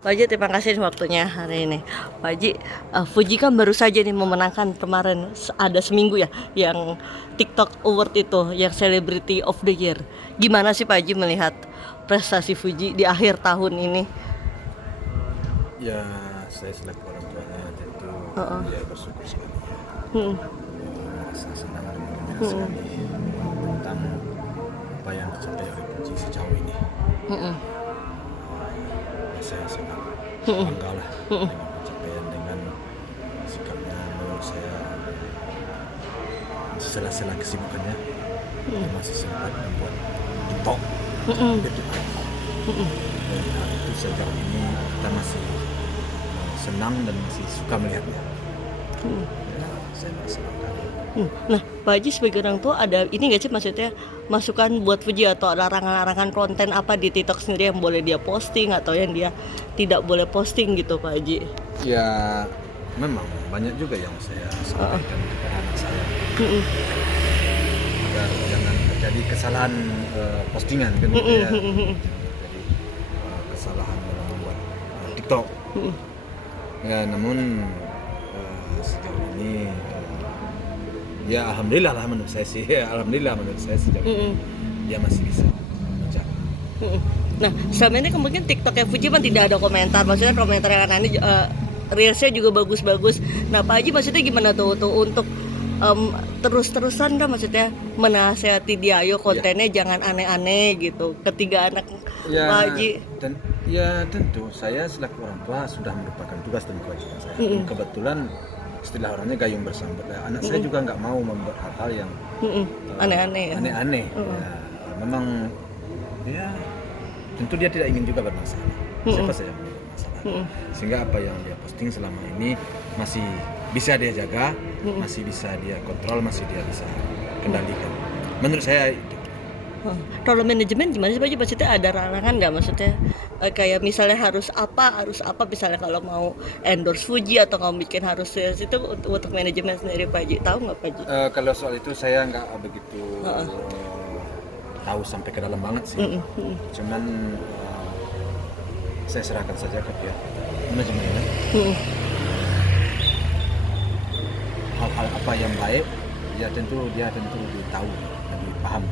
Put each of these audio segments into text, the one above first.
Pak Haji, terima kasih waktunya hari ini. Pak Haji, Fuji kan baru saja nih memenangkan kemarin, ada seminggu ya, yang TikTok Award itu, yang Celebrity of the Year. Gimana sih Pak Haji melihat prestasi Fuji di akhir tahun ini? Ya, saya selaku orang tuanya tentu ya bersyukur sekali ya. Hmm. Merasa senang dan gembira sekali tentang apa yang dicapai oleh Puji sejauh ini. Ya, saya sangat bangga lah dengan pencapaian, dengan sikapnya. Menurut saya sela-sela kesibukannya dia masih sempat membuat TikTok itu sejauh ini kita masih senang dan masih suka melihatnya. Ya, saya merasa bangga. Nah, Pak Haji sebagai orang tua ada ini nggak sih, maksudnya masukan buat Fuji atau larangan-larangan konten apa di TikTok sendiri yang boleh dia posting atau yang dia tidak boleh posting gitu Pak Haji? Ya, memang banyak juga yang saya sampaikan kepada anak saya agar jangan terjadi kesalahan postingan kan, ya. Jadi kesalahan dalam membuat TikTok. Ya, namun sejauh ini ya alhamdulillah lah menurut saya sih. Alhamdulillah menurut saya sejauh ini dia masih bisa menjaga. Nah, selama ini mungkin TikToknya Fuji kan tidak ada komentar, maksudnya komentar yang aneh, reelsnya juga bagus-bagus. Nah, Pak Haji maksudnya gimana tuh untuk terus-terusan kan, maksudnya menasehati dia, ayo kontennya jangan aneh-aneh gitu. Ketiga anak Ya, Pak Haji. Ya tentu saya selaku orang tua sudah merupakan tugas dan kewajiban saya. Dan kebetulan istilah orangnya gayung bersambut. Anak saya juga nggak mau membuat hal-hal yang Aneh-aneh ya. aneh-aneh. Ya, memang ya tentu dia tidak ingin juga bermasalah. Siapa saja yang bermasalah. Sehingga apa yang dia posting selama ini masih bisa dia jaga, masih bisa dia kontrol, masih dia bisa kendalikan. Menurut saya itu. Kalau manajemen gimana sih Pak Haji? Maksudnya ada larangan nggak, maksudnya kayak misalnya harus apa misalnya kalau mau endorse Fuji atau mau bikin harus sales itu untuk manajemen sendiri Pak Haji, tahu nggak Pak Haji? Kalau soal itu saya nggak begitu tahu sampai ke dalam banget sih. Cuman saya serahkan saja ke pihak manajemen. Hal-hal apa yang baik ya tentu dia lebih tahu, lebih paham.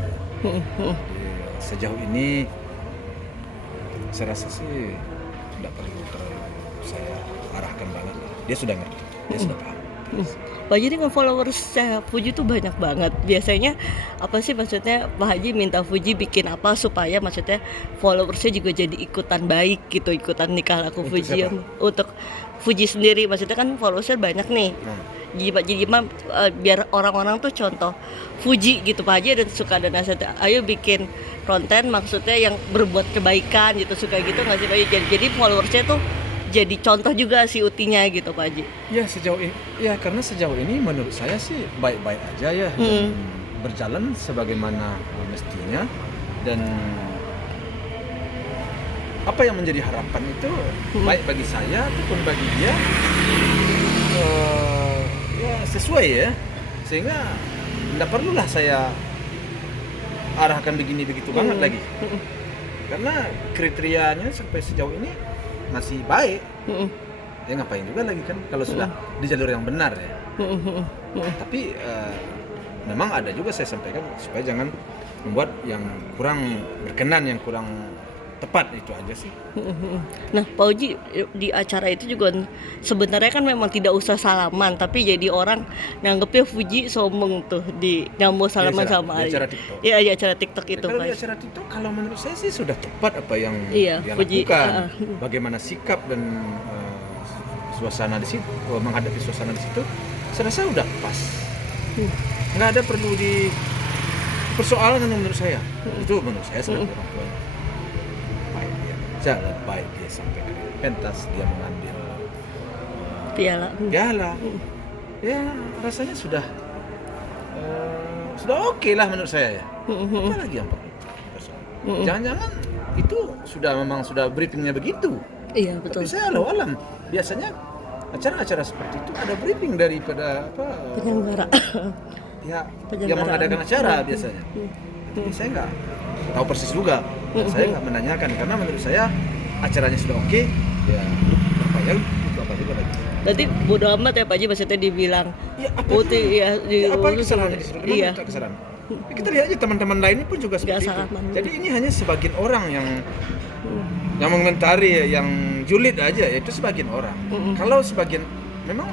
Sejauh ini saya rasa sih tidak perlu terlalu saya arahkan banget. Dia sudah ngerti, dia sudah paham. Pak Haji dengan followers Fuji tuh banyak banget. Biasanya apa sih, maksudnya Pak Haji minta Fuji bikin apa supaya maksudnya followersnya juga jadi ikutan baik gitu, ikutan nikah laku Untuk Fuji. siapa? Untuk Fuji sendiri, maksudnya kan followersnya banyak nih. Jadi gimana biar orang-orang tuh contoh Fuji gitu Pak Haji, dan suka ada nasihat, ayo bikin konten maksudnya yang berbuat kebaikan gitu, suka gitu nggak sih Pak Haji? Jadi followersnya tuh jadi contoh juga si utinya gitu Pak Haji. Ya sejauh ini, ya karena sejauh ini menurut saya sih baik-baik aja ya, dan berjalan sebagaimana mestinya, dan apa yang menjadi harapan itu baik bagi saya ataupun bagi dia ya sesuai ya, sehingga tidak perlulah saya arahkan begini begitu banget lagi, karena kriterianya sampai sejauh ini masih baik. Ya ngapain juga lagi kan kalau sudah di jalur yang benar ya. Tapi memang ada juga saya sampaikan supaya jangan membuat yang kurang berkenan, yang kurang tepat, itu aja sih. Nah, Pak Haji di acara itu juga sebenarnya kan memang tidak usah salaman, tapi jadi orang nganggepnya Fuji sombong tuh nggak mau salaman sama di Ali. acara TikTok. Iya, di acara TikTok itu Kalau Pak di Haji. acara TikTok, kalau menurut saya sih sudah tepat apa yang Iya, dia Fuji, lakukan, bagaimana sikap dan suasana di situ, menghadapi suasana di situ, saya rasa udah pas. Nggak ada perlu dipersoalkan menurut saya. Itu menurut saya sebagai orang tua. Baik dia jalan, baik dia sampai ke pentas, dia mengambil Piala. piala. Ya rasanya sudah oke lah menurut saya ya. Apa lagi yang perlu dipersoalkan? Jangan-jangan itu memang sudah briefingnya begitu. Iya, betul. Tapi saya alam biasanya acara-acara seperti itu ada briefing daripada Penyelenggara. ya yang Penyelenggaraan. mengadakan acara biasanya. Tapi saya nggak tahu persis juga. Saya nggak menanyakan karena menurut saya acaranya sudah oke, ya apa ya itu apa juga lagi. Berarti bodo amat ya Pak Haji, maksudnya dibilang Ya apa putih juga? ya, Ya, apa kesalahannya di situ? Memang Iya. ada kesalahan. Kita lihat aja teman-teman lainnya pun juga Nggak seperti itu. sangat manusia. Jadi ini hanya sebagian orang yang mengomentari ya, yang julid aja ya, itu sebagian orang. Kalau sebagian memang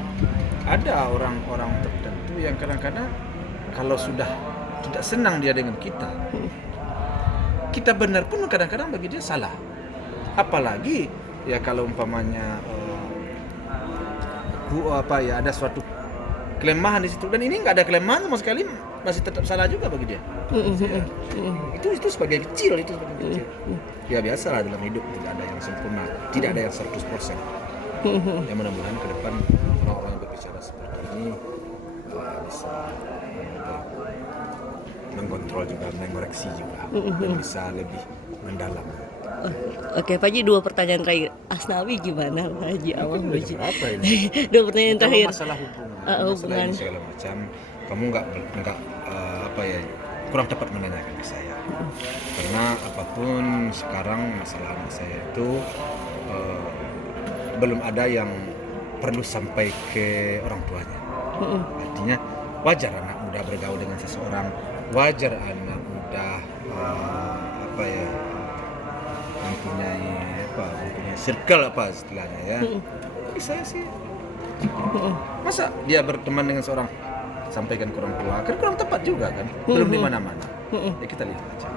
ada orang-orang tertentu yang kadang-kadang kalau sudah tidak senang dia dengan kita benar pun kadang-kadang bagi dia salah. Apalagi ya kalau umpamanya ada suatu kelemahan di situ, dan ini nggak ada kelemahan sama sekali, masih tetap salah juga bagi dia. Itu sebagai kecil, itu sebagai kecil. Ya biasa lah, dalam hidup tidak ada yang sempurna, tidak ada yang 100%. Ya mudah-mudahan ke depan orang-orang yang berbicara seperti ini bisa mengkontrol juga, mengoreksi juga, dan bisa lebih mendalam. Oke Pak Haji, 2 pertanyaan terakhir. Asnawi gimana Pak Haji? Awal Mungkin Pak udah Haji. jam berapa ini? 2 pertanyaan Kalau terakhir. masalah hubungan, masalah hubungan. ini segala macam, kamu nggak kurang tepat menanyakan ke saya. Karena apapun sekarang masalah anak saya itu belum ada yang perlu sampai ke orang tuanya. Artinya wajar anak muda bergaul dengan seseorang, wajar anak muda mempunyai circle istilahnya ya. Bagi saya sih, masa dia berteman dengan seorang sampaikan ke orang tua, kan kurang tepat juga kan, belum di mana-mana. Ya kita lihat aja.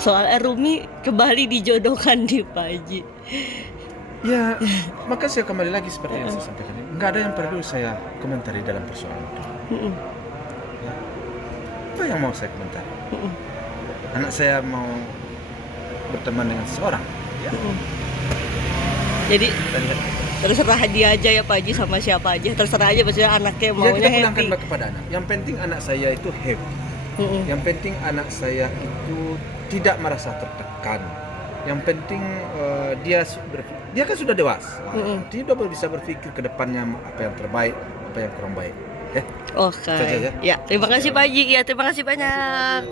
Soal Rumi kembali dijodohkan di Pak Haji. Ya, maka saya kembali lagi seperti yang saya sampaikan, nggak ada yang perlu saya komentari dalam persoalan itu. Ya. Apa yang mau saya komentari? Anak saya mau berteman dengan seseorang, ya. Jadi Kita lihat aja. terserah dia aja ya Pak Haji, sama siapa aja. Terserah aja, maksudnya anaknya Ya maunya kita pulangkan happy. kepada anak. Yang penting anak saya itu happy. Yang penting anak saya itu tidak merasa tertekan. Yang penting dia kan sudah dewasa. Dia sudah bisa berpikir ke depannya apa yang terbaik, apa yang kurang baik. Oke. Itu aja ya. Ya, terima kasih Pak Haji. Ya, terima kasih banyak.